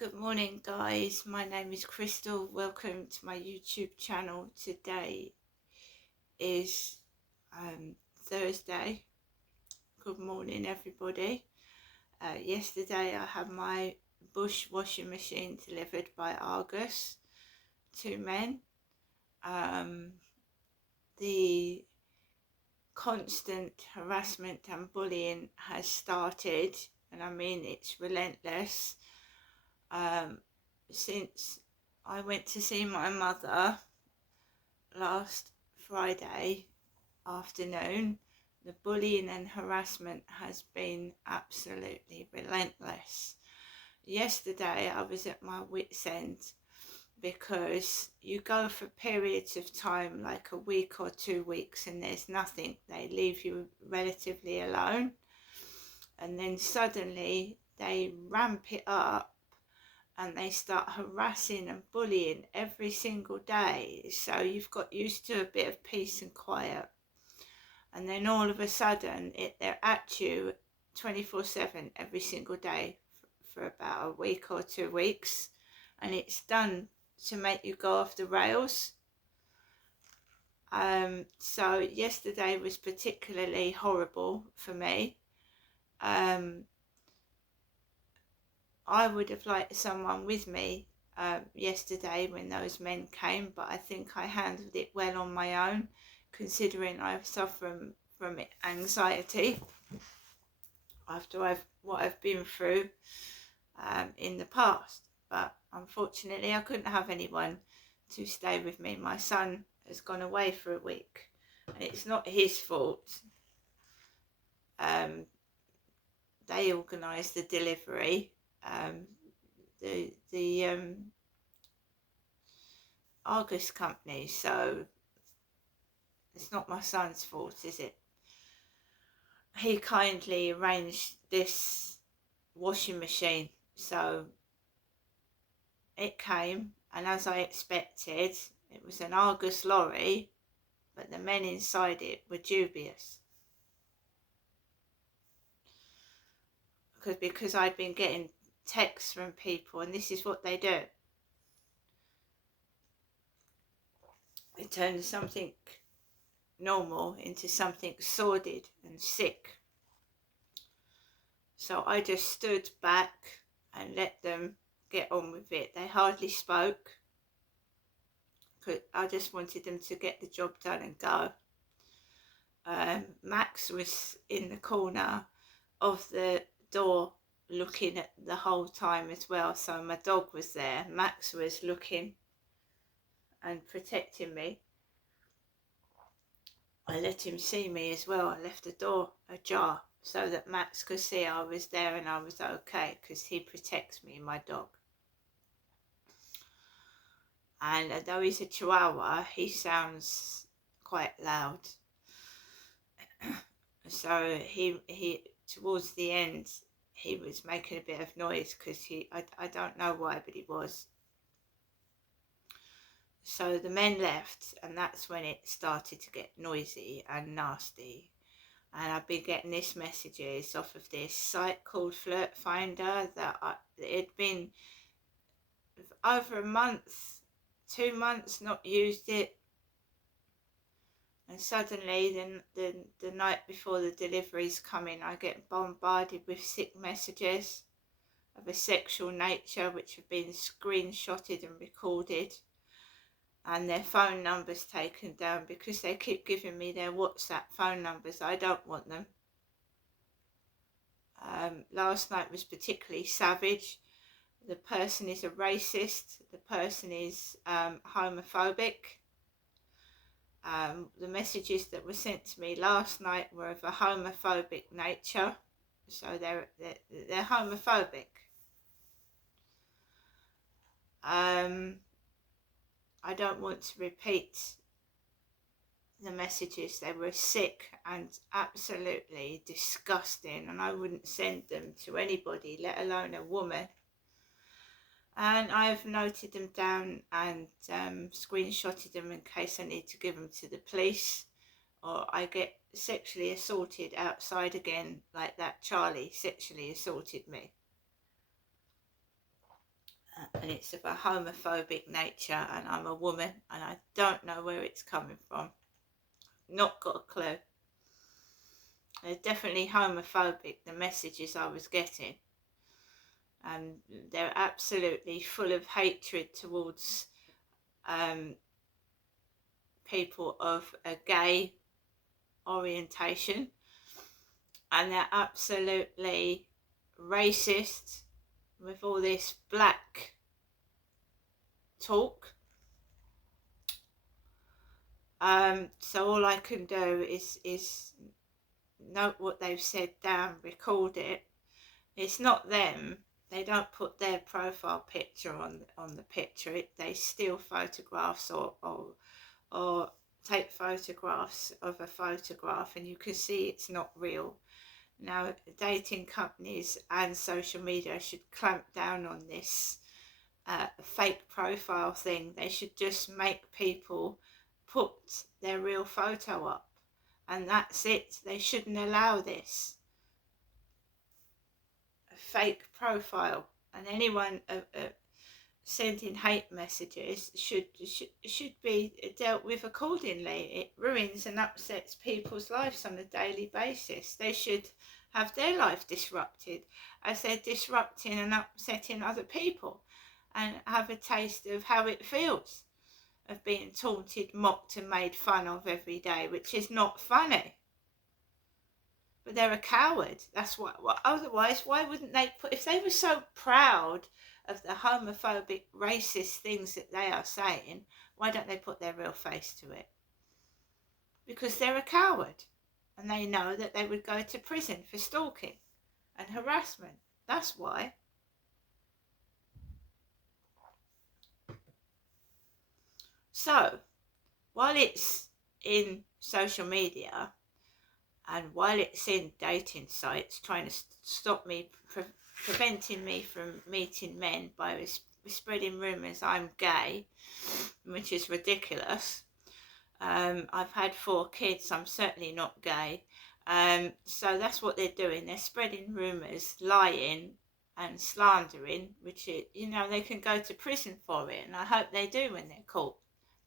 Good morning, guys. My name is Crystal. Welcome to my YouTube channel. Today is Thursday. Good morning, everybody. Yesterday I had my Bush washing machine delivered by Argos. 2 men. The constant harassment and bullying has started, and I mean it's relentless. Since I went to see my mother last Friday afternoon, the bullying and harassment has been absolutely relentless. Yesterday I was at my wit's end, because you go for periods of time like a week or 2 weeks and there's nothing. They leave you relatively alone, and then suddenly they ramp it up and they start harassing and bullying every single day. So you've got used to a bit of peace and quiet, and then all of a sudden they're at you 24/7 every single day for about a week or 2 weeks, and it's done to make you go off the rails. So yesterday was particularly horrible for me. I would have liked someone with me yesterday when those men came, but I think I handled it well on my own, considering I suffer from anxiety after what I've been through in the past. But unfortunately I couldn't have anyone to stay with me. My son has gone away for a week, and it's not his fault. They organised the delivery. The Argos company, so it's not my son's fault, is it? He kindly arranged this washing machine, so it came, and as I expected, it was an Argos lorry, but the men inside it were dubious, because I'd been getting texts from people, and this is what they do. They turn something normal into something sordid and sick. So I just stood back and let them get on with it. They hardly spoke, because I just wanted them to get the job done and go. Max was in the corner of the door looking at the whole time as well, so my dog was there. Max was looking and protecting me. I let him see me as well. I left the door ajar so that Max could see I was there and I was okay, because he protects me, my dog. And though he's a Chihuahua, he sounds quite loud. So he towards the end, he was making a bit of noise, because I don't know why, but he was. So the men left, and that's when it started to get noisy and nasty. And I've been getting this messages off of this site called Flirt Finder, that it'd been over a month, 2 months not used it, and suddenly the night before the delivery's coming, I get bombarded with sick messages of a sexual nature, which have been screenshotted and recorded, and their phone numbers taken down, because they keep giving me their WhatsApp phone numbers. I don't want them. Last night was particularly savage. The person is a racist. The person is homophobic. The messages that were sent to me last night were of a homophobic nature, so they're homophobic. I don't want to repeat the messages. They were sick and absolutely disgusting, and I wouldn't send them to anybody, let alone a woman. And I've noted them down and screenshotted them in case I need to give them to the police, or I get sexually assaulted outside again, like that Charlie sexually assaulted me. and it's of a homophobic nature, and I'm a woman and I don't know where it's coming from. Not got a clue. They're definitely homophobic, the messages I was getting, and they're absolutely full of hatred towards people of a gay orientation, and they're absolutely racist with all this black talk. So all I can do is note what they've said down, record it. It's not them. They don't put their profile picture on the picture. They steal photographs or take photographs of a photograph, and you can see it's not real. Now, dating companies and social media should clamp down on this fake profile thing. They should just make people put their real photo up, and that's it. They shouldn't allow this fake profile, and anyone sending hate messages should be dealt with accordingly. It ruins and upsets people's lives on a daily basis. They should have their life disrupted as they're disrupting and upsetting other people, and have a taste of how it feels of being taunted, mocked and made fun of every day, which is not funny. But they're a coward. That's what otherwise why wouldn't they put, if they were so proud of the homophobic, racist things that they are saying, why don't they put their real face to it? Because they're a coward, and they know that they would go to prison for stalking and harassment. That's why. So, while it's in social media and while it's in dating sites trying to stop me, preventing me from meeting men by spreading rumours I'm gay, which is ridiculous. I've had 4 kids, I'm certainly not gay. So that's what they're doing. They're spreading rumours, lying and slandering, which is, they can go to prison for it, and I hope they do when they're caught.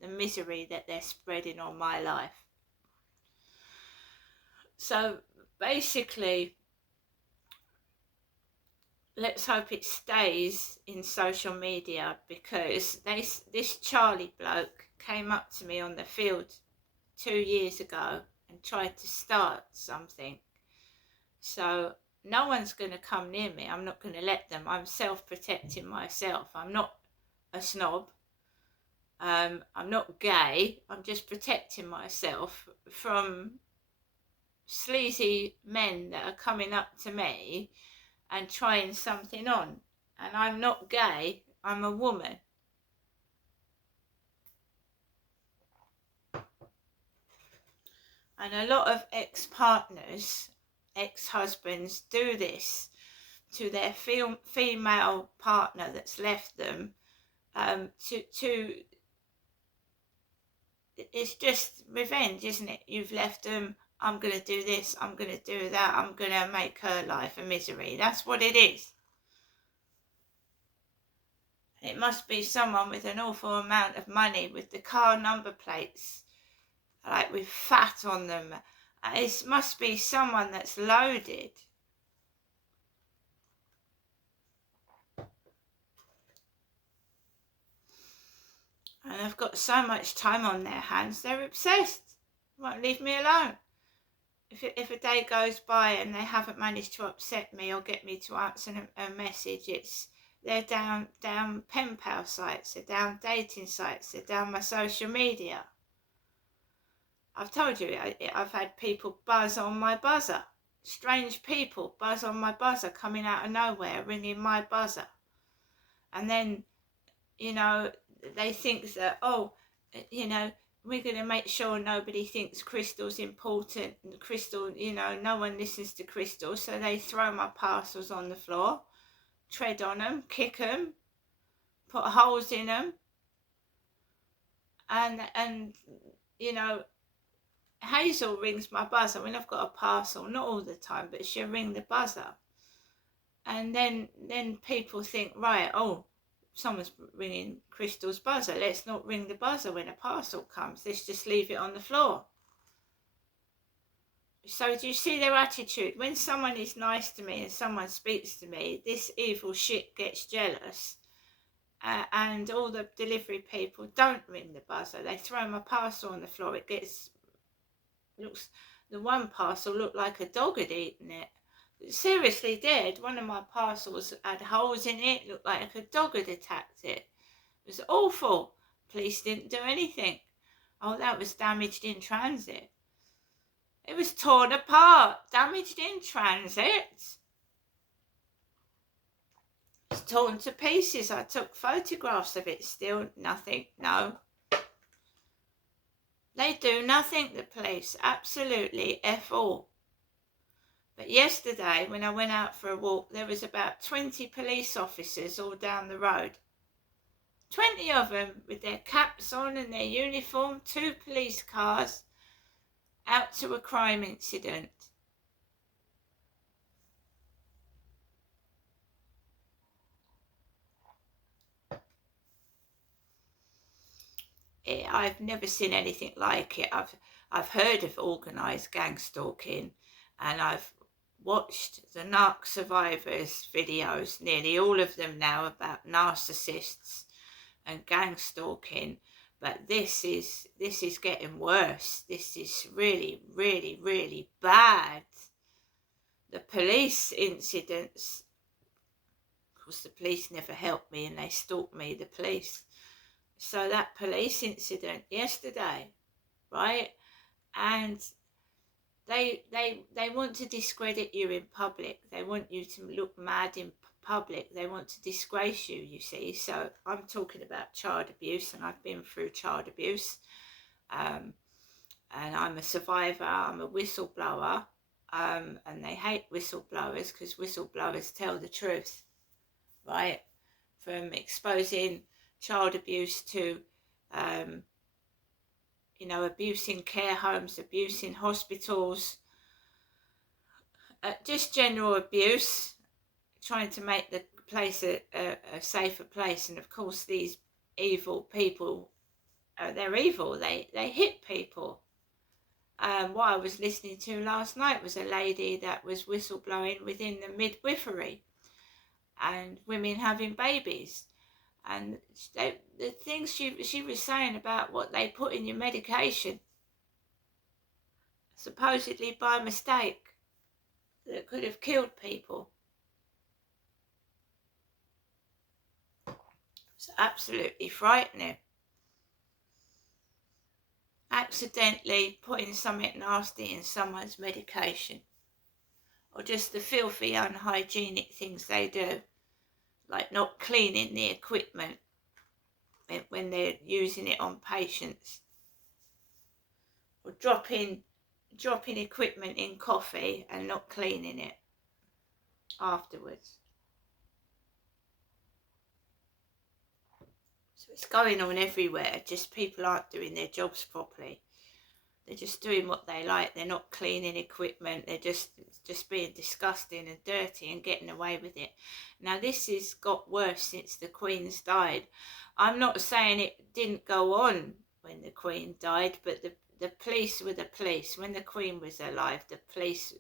The misery that they're spreading on my life. So basically, let's hope it stays in social media, because this Charlie bloke came up to me on the field 2 years ago and tried to start something. So no one's going to come near me. I'm not going to let them. I'm self-protecting myself. I'm not a snob. I'm not gay. I'm just protecting myself from sleazy men that are coming up to me and trying something on. And I'm not gay. I'm a woman. And a lot of ex-partners, ex-husbands do this to their female partner that's left them. It's just revenge, isn't it? You've left them, I'm going to do this, I'm going to do that, I'm going to make her life a misery. That's what it is. It must be someone with an awful amount of money, with the car number plates, like with fat on them. It must be someone that's loaded. And they've got so much time on their hands, they're obsessed. Won't leave me alone. If a day goes by and they haven't managed to upset me or get me to answer a message, they're down pen pal sites, they're down dating sites, they're down my social media. I've told you, I've had people buzz on my buzzer. Strange people buzz on my buzzer, coming out of nowhere, ringing my buzzer. And then, they think that, we're going to make sure nobody thinks Crystal's important. Crystal, no one listens to Crystal, so they throw my parcels on the floor, tread on them, kick them, put holes in them. And Hazel rings my buzzer. I mean, I've got a parcel, not all the time, but she'll ring the buzzer. And then people think, right, someone's ringing Crystal's buzzer. Let's not ring the buzzer when a parcel comes. Let's just leave it on the floor. So do you see their attitude? When someone is nice to me and someone speaks to me, this evil shit gets jealous. And all the delivery people don't ring the buzzer. They throw my parcel on the floor. The one parcel looked like a dog had eaten it. It seriously did. One of my parcels had holes in it. Looked like a dog had attacked it. It was awful. Police didn't do anything. Oh, that was damaged in transit. It was torn apart, damaged in transit. It's torn to pieces. I took photographs of it. Still nothing. No. They do nothing, the police. Absolutely F all. But yesterday, when I went out for a walk, there was about 20 police officers all down the road. 20 of them with their caps on and their uniform, 2 police cars, out to a crime incident. I've never seen anything like it. I've heard of organised gang stalking, and I've watched the Narc Survivors videos, nearly all of them now, about narcissists and gang stalking. But this is getting worse. This is really, really, really bad. The police incidents, of course the police never helped me and they stalked me, the police. So that police incident yesterday, right? And they want to discredit you in public. They want you to look mad in public. They want to disgrace you, you see. So I'm talking about child abuse, and I've been through child abuse. And I'm a survivor. I'm a whistleblower. And they hate whistleblowers because whistleblowers tell the truth, right? From exposing child abuse to, abuse in care homes, abuse in hospitals, just general abuse, trying to make the place a safer place. And of course, these evil people, they're evil. They hit people. What I was listening to last night was a lady that was whistleblowing within the midwifery and women having babies. And the things she was saying about what they put in your medication, supposedly by mistake, that could have killed people. It's absolutely frightening. Accidentally putting something nasty in someone's medication, or just the filthy, unhygienic things they do, like not cleaning the equipment when they're using it on patients, or dropping equipment in coffee and not cleaning it afterwards. So it's going on everywhere. Just people aren't doing their jobs properly. They're just doing what they like. They're not cleaning equipment. They're just being disgusting and dirty and getting away with it. Now this has got worse since the Queen's died. I'm not saying it didn't go on when the Queen died, but the police were the police. When the Queen was alive, the police,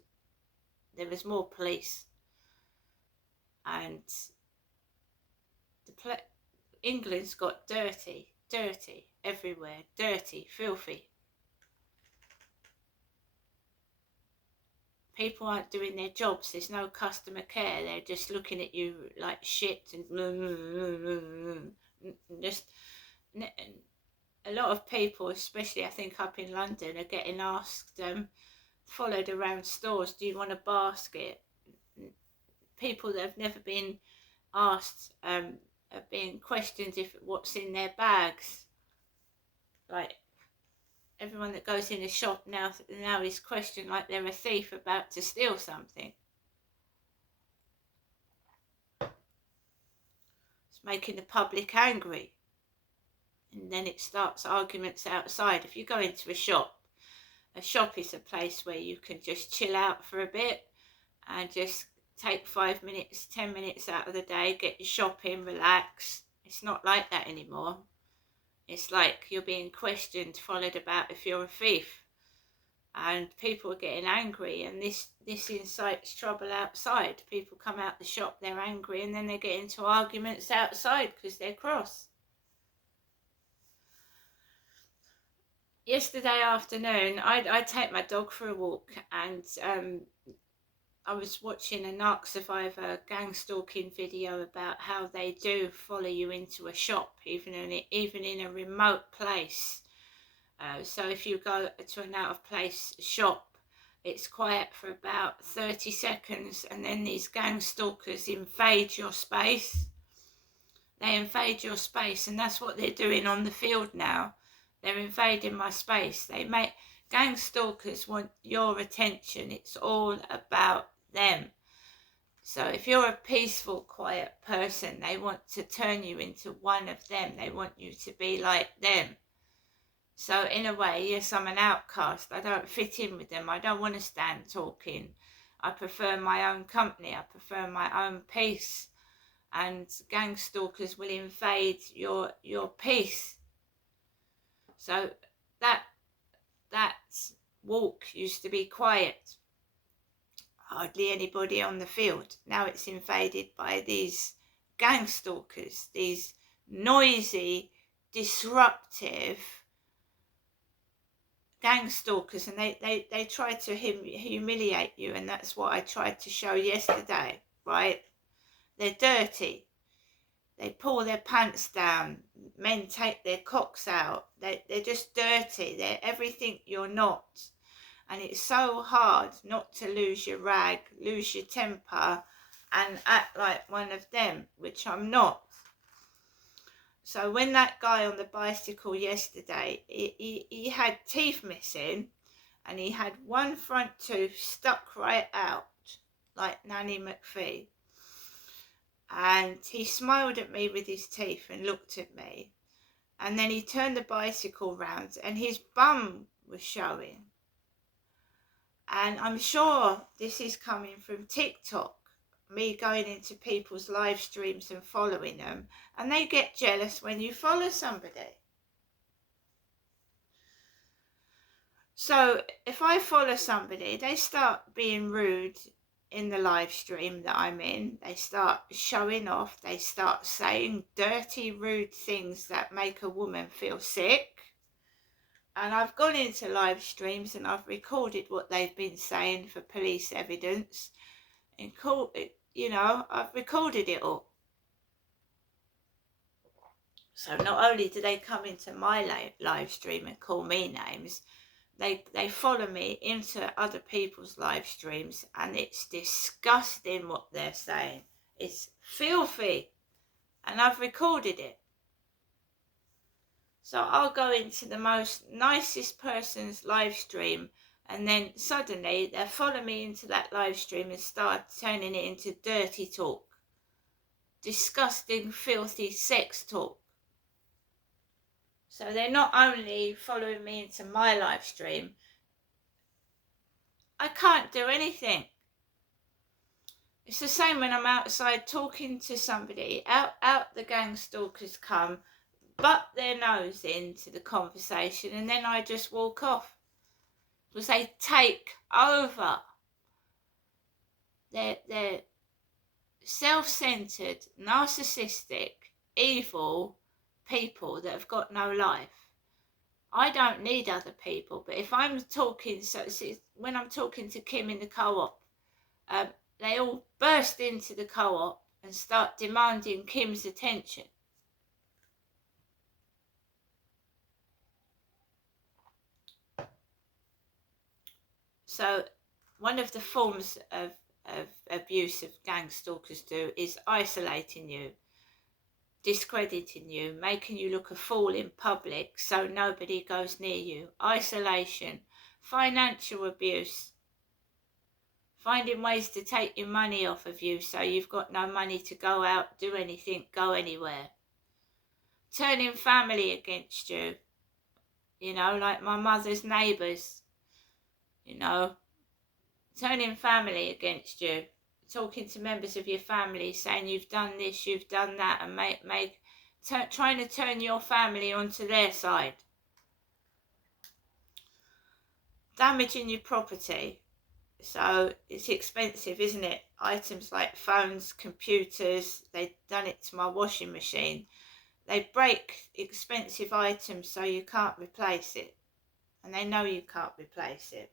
there was more police. And England's got dirty everywhere, dirty, filthy. People aren't doing their jobs. There's no customer care. They're just looking at you like shit and just. A lot of people, especially I think up in London, are getting asked, followed around stores, do you want a basket? People that have never been asked are being questioned if what's in their bags. Like, everyone that goes in a shop now is questioned like they're a thief about to steal something. It's making the public angry. And then it starts arguments outside. If you go into a shop is a place where you can just chill out for a bit and just take 5 minutes, 10 minutes out of the day, get your shopping, relax. It's not like that anymore. It's like you're being questioned, followed about if you're a thief. And people are getting angry, and this incites trouble outside. People come out the shop, they're angry, and then they get into arguments outside because they're cross. Yesterday afternoon, I take my dog for a walk, and I was watching a narc survivor gang stalking video about how they do follow you into a shop, even in a remote place. So if you go to an out of place shop, it's quiet for about 30 seconds, and then these gang stalkers invade your space. They invade your space, and that's what they're doing on the field now. They're invading my space. Gang stalkers want your attention. It's all about them. So if you're a peaceful, quiet person, they want to turn you into one of them. They want you to be like them. So in a way, yes, I'm an outcast. I don't fit in with them. I don't want to stand talking. I prefer my own company. I prefer my own peace. And gang stalkers will invade your peace. So that walk used to be quiet. Hardly anybody on the field. Now it's invaded by these gang stalkers, these noisy, disruptive gang stalkers, and they try to humiliate you, and that's what I tried to show yesterday, right? They're dirty. They pull their pants down. Men take their cocks out. They're just dirty. They're everything you're not. And it's so hard not to lose your rag, lose your temper, and act like one of them, which I'm not. So when that guy on the bicycle yesterday, he had teeth missing, and he had one front tooth stuck right out, like Nanny McPhee. And he smiled at me with his teeth and looked at me. And then he turned the bicycle round, and his bum was showing. And I'm sure this is coming from TikTok, me going into people's live streams and following them, and they get jealous when you follow somebody. So if I follow somebody, they start being rude in the live stream that I'm in. They start showing off. They start saying dirty, rude things that make a woman feel sick. And I've gone into live streams and I've recorded what they've been saying for police evidence. And I've recorded it all. So not only do they come into my live stream and call me names, they follow me into other people's live streams, and it's disgusting what they're saying. It's filthy, and I've recorded it. So I'll go into the most nicest person's live stream, and then suddenly they'll follow me into that live stream and start turning it into dirty talk. Disgusting, filthy sex talk. So they're not only following me into my live stream, I can't do anything. It's the same when I'm outside talking to somebody. Out the gang stalkers come, butt their nose into the conversation, and then I just walk off. Because they take over. They're self-centered, narcissistic, evil people that have got no life. I don't need other people, but if I'm talking, when I'm talking to Kim in the co-op, they all burst into the co-op and start demanding Kim's attention. So one of the forms of abuse of gang stalkers do is isolating you, discrediting you, making you look a fool in public so nobody goes near you. Isolation, financial abuse, finding ways to take your money off of you so you've got no money to go out, do anything, go anywhere. Turning family against you, like my mother's neighbours, turning family against you. Talking to members of your family, saying you've done this, you've done that, and trying to turn your family onto their side. Damaging your property. So it's expensive, isn't it? Items like phones, computers, they've done it to my washing machine. They break expensive items so you can't replace it. And they know you can't replace it.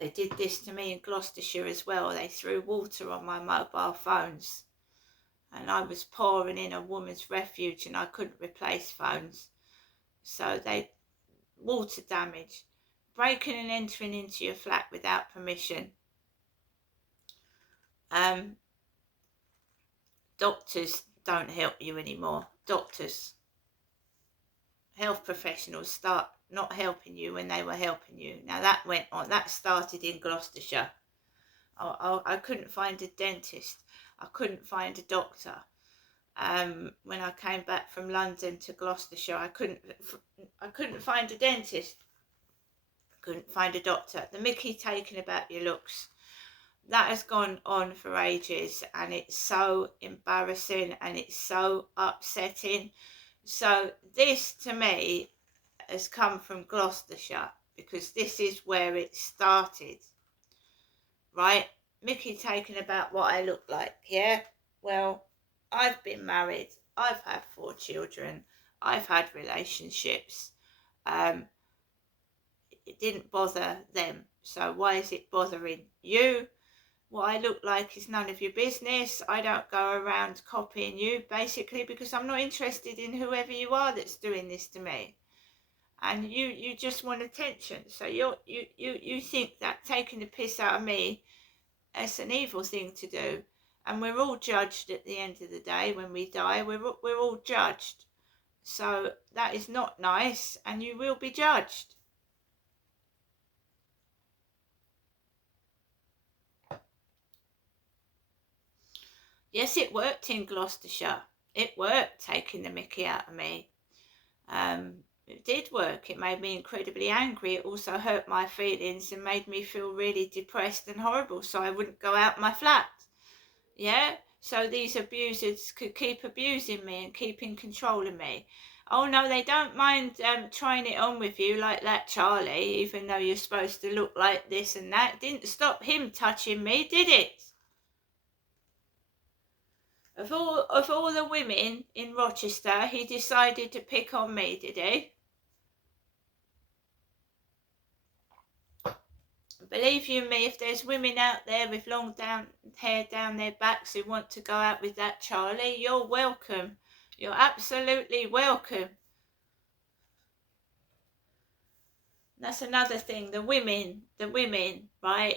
They did this to me in Gloucestershire as well. They threw water on my mobile phones. And I was pouring in a woman's refuge and I couldn't replace phones. So they, water damage, breaking and entering into your flat without permission. Doctors don't help you anymore. Doctors, health professionals start not helping you when they were helping you. Now that went on, that started in Gloucestershire. I couldn't find a dentist. I couldn't find a doctor. When I came back from London to Gloucestershire, I couldn't find a dentist. Couldn't find a doctor. The mickey taken about your looks. That has gone on for ages, and it's so embarrassing and it's so upsetting. So this to me has come from Gloucestershire, because this is where it started, right? Mickey taken about what I look like, yeah? Well, I've been married, I've had 4 children, I've had relationships. It didn't bother them, so why is it bothering you? What I look like is none of your business. I don't go around copying you, basically, because I'm not interested in whoever you are that's doing this to me. And you just want attention. So you think that taking the piss out of me is an evil thing to do. And we're all judged at the end of the day. When we die, we're all judged. So that is not nice, and you will be judged. Yes, it worked in Gloucestershire. It worked, taking the mickey out of me. It did work. It made me incredibly angry. It also hurt my feelings and made me feel really depressed and horrible, so I wouldn't go out my flat. Yeah? So these abusers could keep abusing me and keeping control of me. Oh no, they don't mind trying it on with you like that Charlie, even though you're supposed to look like this and that. It didn't stop him touching me, did it? Of all the women in Rochester, he decided to pick on me, did he? Believe you me, if there's women out there with long hair down their backs who want to go out with that Charlie, you're welcome. You're absolutely welcome. That's another thing. The women, right?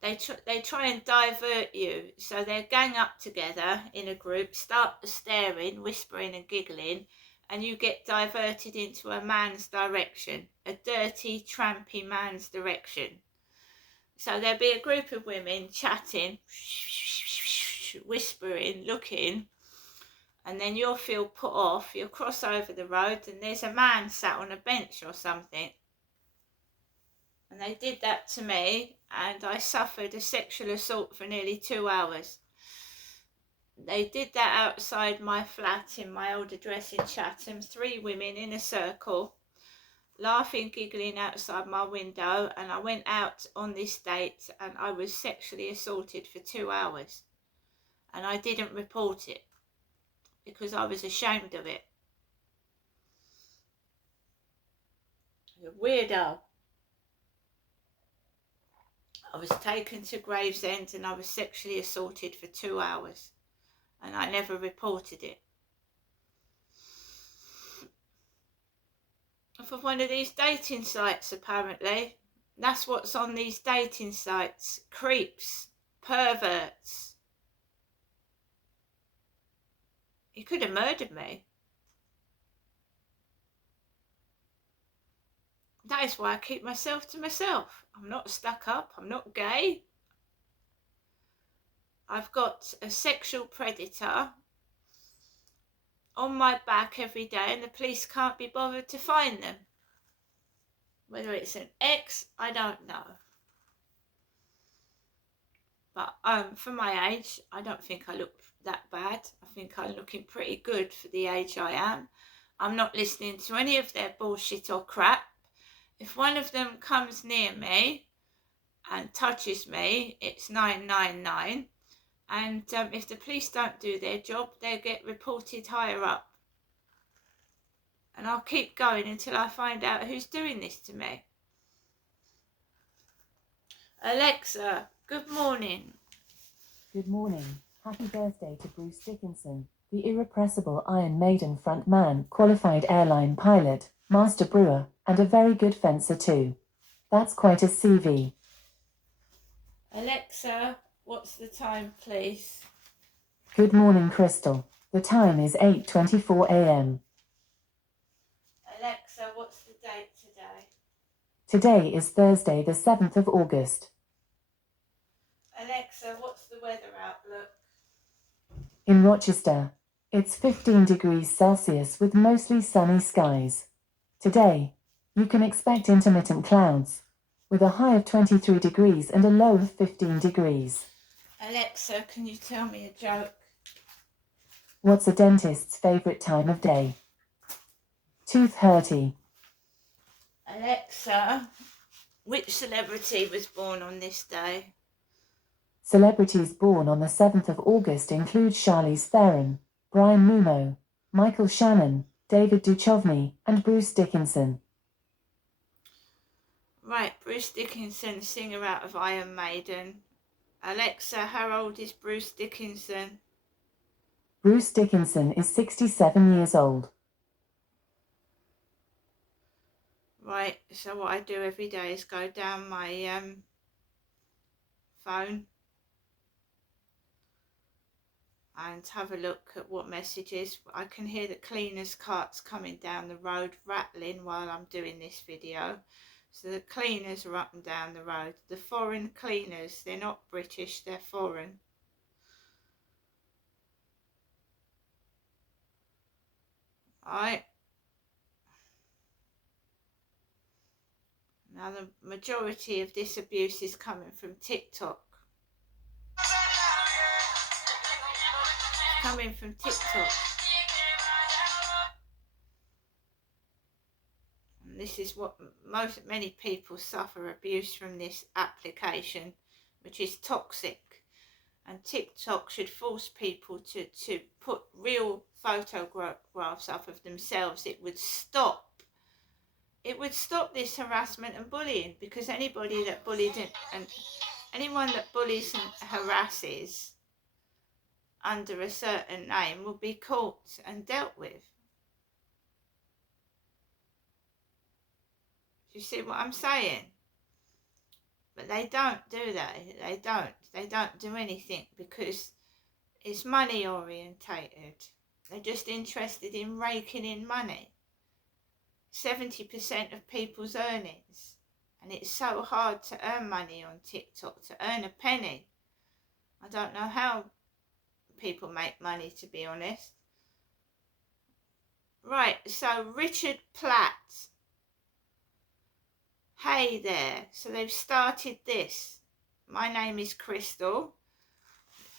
They try and divert you, so they gang up together in a group, start staring, whispering and giggling, and you get diverted into a man's direction, a dirty, trampy man's direction. So there'll be a group of women chatting, whispering, looking, and then you'll feel put off. You'll cross over the road and there's a man sat on a bench or something. And they did that to me, and I suffered a sexual assault for nearly 2 hours. They did that outside my flat in my old address in Chatham, 3 women in a circle, laughing, giggling outside my window, and I went out on this date and I was sexually assaulted for 2 hours. And I didn't report it because I was ashamed of it. A weirdo. I was taken to Gravesend and I was sexually assaulted for 2 hours, and I never reported it. For one of these dating sites, apparently. That's what's on these dating sites. Creeps, perverts. He could have murdered me. That is why I keep myself to myself. I'm not stuck up. I'm not gay. I've got a sexual predator on my back every day, and the police can't be bothered to find them. Whether it's an ex, I don't know. But for my age, I don't think I look that bad. I think I'm looking pretty good for the age I am. I'm not listening to any of their bullshit or crap. If one of them comes near me and touches me, it's 999. And if the police don't do their job, they'll get reported higher up. And I'll keep going until I find out who's doing this to me. Alexa, good morning. Good morning. Happy birthday to Bruce Dickinson, the irrepressible Iron Maiden frontman, qualified airline pilot, master brewer, and a very good fencer too. That's quite a CV. Alexa, what's the time, please? Good morning, Crystal. The time is 8:24 a.m. Alexa, what's the date today? Today is Thursday, the 7th of August. Alexa, what's the weather outlook? In Rochester, it's 15 degrees Celsius with mostly sunny skies. Today, you can expect intermittent clouds, with a high of 23 degrees and a low of 15 degrees. Alexa, can you tell me a joke? What's a dentist's favorite time of day? Tooth hurty. Alexa, which celebrity was born on this day? Celebrities born on the 7th of August include Charlize Theron, Brian Mumo, Michael Shannon, David Duchovny, and Bruce Dickinson. Right, Bruce Dickinson, singer out of Iron Maiden. Alexa, how old is Bruce Dickinson? Bruce Dickinson is 67 years old. Right, so what I do every day is go down my phone and have a look at what messages. I can hear the cleaners' carts coming down the road rattling while I'm doing this video. So the cleaners are up and down the road. The foreign cleaners, they're not British, they're foreign. Right. Now the majority of this abuse is coming from TikTok. Coming from TikTok. And this is what many people suffer abuse from this application, which is toxic. And TikTok should force people to put real photographs up of themselves. It would stop this harassment and bullying, because anybody that bullied and anyone that bullies and harasses under a certain name will be caught and dealt with. Do you see what I'm saying? But they don't, do they? They don't do anything because it's money orientated. They're just interested in raking in money. 70% of people's earnings. And it's so hard to earn money on TikTok, to earn a penny. I don't know how people make money, to be honest. Right, so Richard Platt. Hey there. So they've started this. My name is Crystal.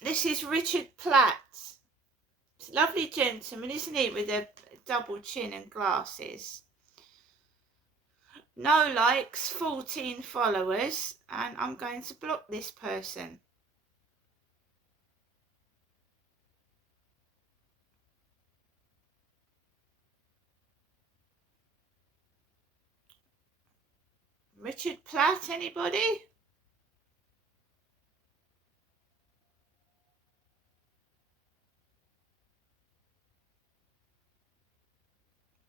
This is Richard Platt. It's a lovely gentleman, isn't he, with a double chin and glasses. No likes, 14 followers, and I'm going to block this person. Richard Platt, anybody?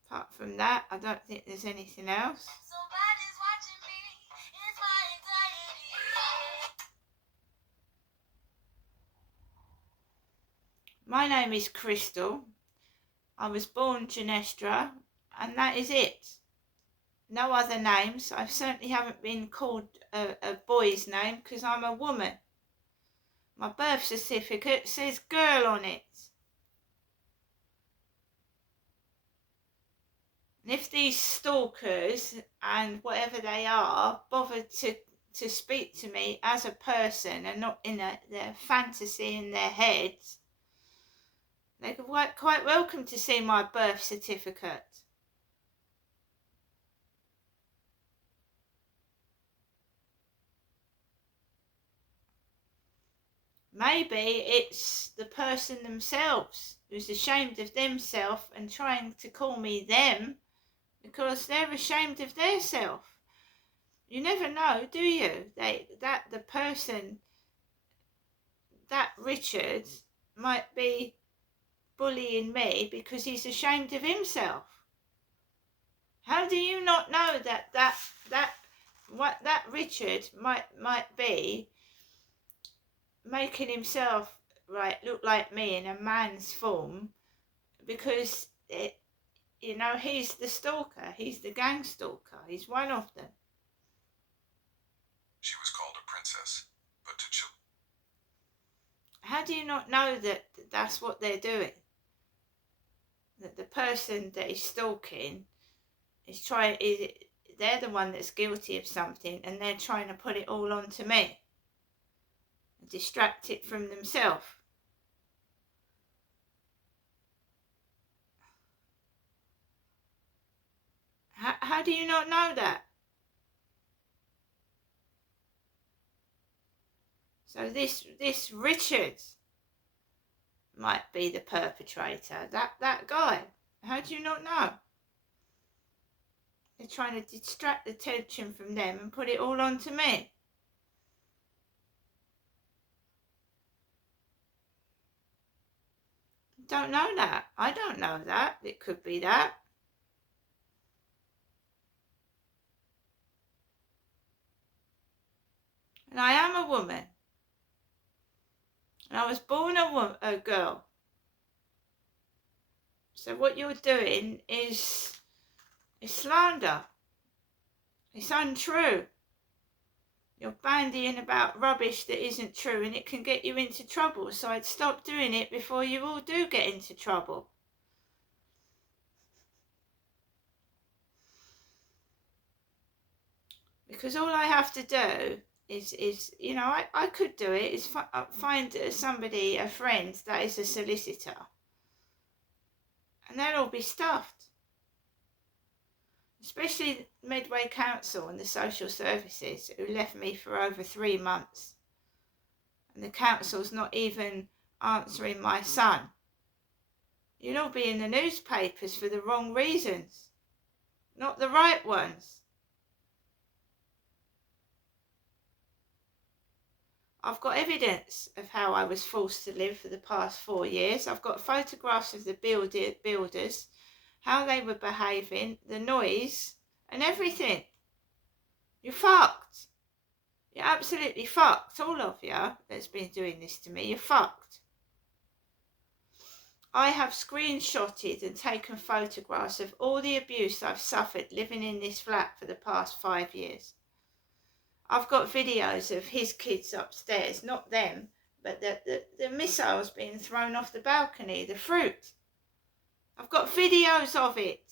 Apart from that, I don't think there's anything else. My name is Crystal. I was born Genestra, and that is it. No other names. I certainly haven't been called a boy's name because I'm a woman. My birth certificate says girl on it. And if these stalkers and whatever they are bother to to speak to me as a person and not in their fantasy in their heads, they're quite welcome to see my birth certificate. Maybe it's the person themselves who's ashamed of themselves and trying to call me them because they're ashamed of their self. You never know, do you? The person, that Richard, might be bullying me because he's ashamed of himself. How do you not know that Richard might be making himself look like me in a man's form because he's the stalker, he's the gang stalker, he's one of them. She was called a princess, but to children. How do you not know that that's what they're doing? That the person that is stalking they're the one that's guilty of something and they're trying to put it all onto me and distract it from themselves. How do you not know that? So this Richard might be the perpetrator. That guy. How do you not know? They're trying to distract the attention from them and put it all onto me. Don't know that. I don't know that. It could be that. And I am a woman. And I was born a girl. So what you're doing is slander. It's untrue. You're bandying about rubbish that isn't true and it can get you into trouble. So I'd stop doing it before you all do get into trouble. Because all I have to do is I could do it, is find somebody, a friend that is a solicitor. And they'll all be stuffed. Especially Medway Council and the social services, who left me for over 3 months. And the council's not even answering my son. You'll all be in the newspapers for the wrong reasons, not the right ones. I've got evidence of how I was forced to live for the past 4 years. I've got photographs of the builders, how they were behaving, the noise, and everything. You're fucked. You're absolutely fucked, all of you that's been doing this to me. You're fucked. I have screenshotted and taken photographs of all the abuse I've suffered living in this flat for the past 5 years. I've got videos of his kids upstairs, not them, but the missiles being thrown off the balcony, the fruit. I've got videos of it.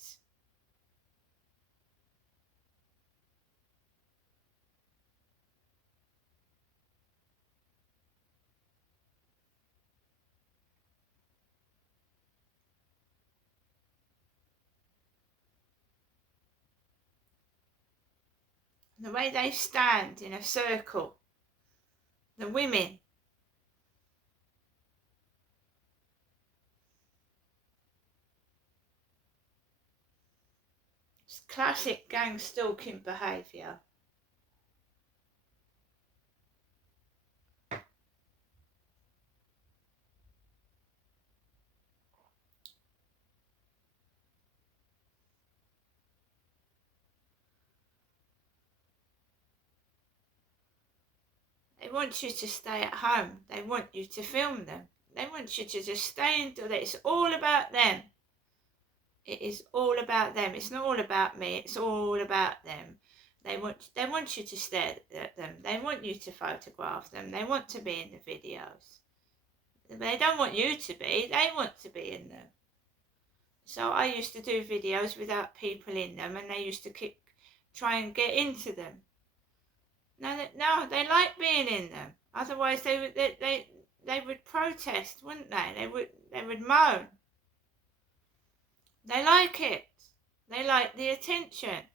The way they stand in a circle, the women. It's classic gang stalking behaviour. They want you to stay at home. They want you to film them. They want you to just stay and do that. It's all about them. It is all about them. It's not all about me. It's all about them. They want you to stare at them. They want you to photograph them. They want to be in the videos. They don't want you to be. They want to be in them. So I used to do videos without people in them, and they used to try and get into them. No, they like being in them. Otherwise, they would protest, wouldn't they? They would moan. They like it. They like the attention.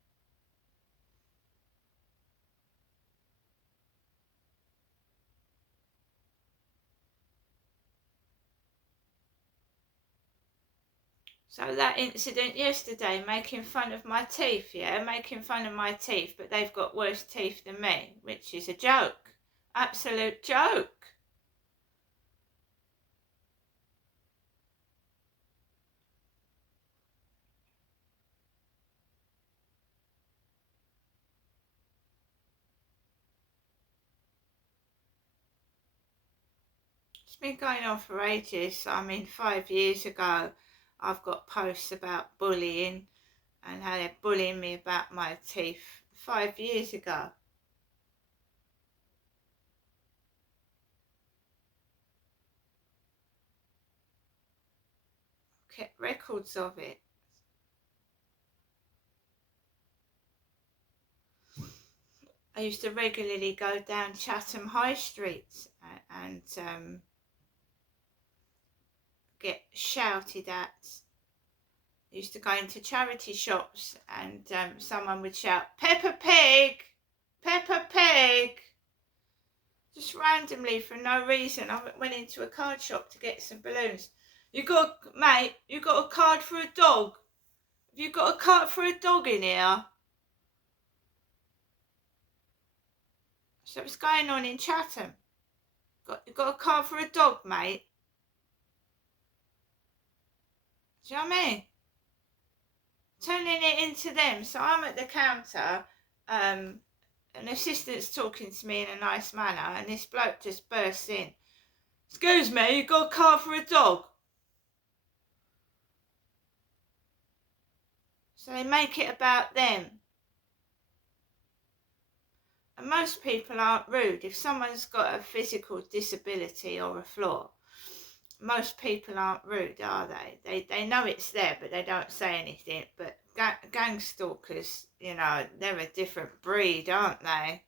So that incident yesterday, making fun of my teeth, yeah, making fun of my teeth, but they've got worse teeth than me, which is a joke. Absolute joke. It's been going on for ages. I mean, 5 years ago, I've got posts about bullying and how they're bullying me about my teeth 5 years ago. Kept records of it. I used to regularly go down Chatham High Street and get shouted at. I used to go into charity shops and someone would shout, "Peppa Pig! Peppa Pig!" Just randomly for no reason. I went into a card shop to get some balloons. Mate, you got a card for a dog? Have you got a card for a dog in here? So what's going on in Chatham? You got a card for a dog, mate? Do you know what I mean? Turning it into them. So I'm at the counter, an assistant's talking to me in a nice manner, and this bloke just bursts in. "Excuse me, you got a card for a dog?" So they make it about them. And most people aren't rude. If someone's got a physical disability or a flaw, most people aren't rude, are they? They know it's there, but they don't say anything. But gang stalkers, you know, they're a different breed, aren't they?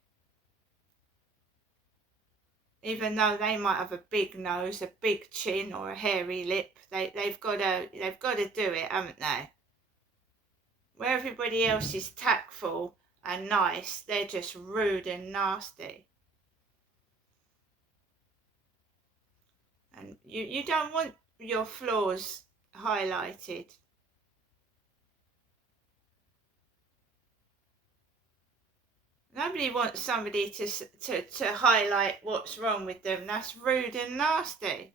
Even though they might have a big nose, a big chin, or a hairy lip, they've got to do it, haven't they? Where everybody else is tactful and nice, they're just rude and nasty. And you don't want your flaws highlighted. Nobody wants somebody to highlight what's wrong with them. That's rude and nasty.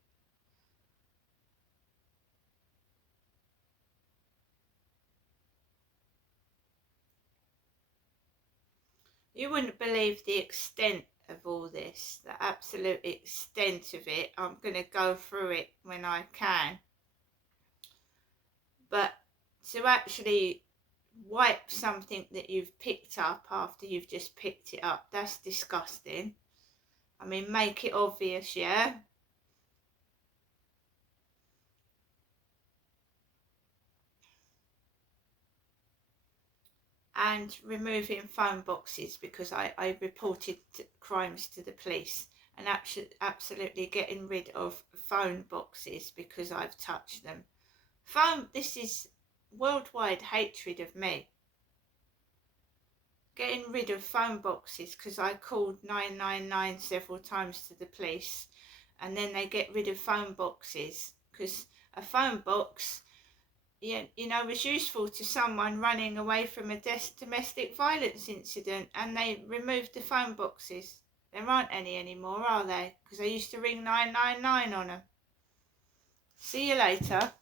You wouldn't believe the extent of all this, the absolute extent of it. I'm going to go through it when I can. But to actually wipe something that you've picked up after you've just picked it up, that's disgusting. I mean, make it obvious, yeah? And removing phone boxes, because I reported crimes to the police, and absolutely getting rid of phone boxes because I've touched them. This is worldwide hatred of me. Getting rid of phone boxes because I called 999 several times to the police, and then they get rid of phone boxes because a phone box, you know, was useful to someone running away from a domestic violence incident, and they removed the phone boxes. There aren't any anymore, are they? Because they used to ring 999 on them. See you later.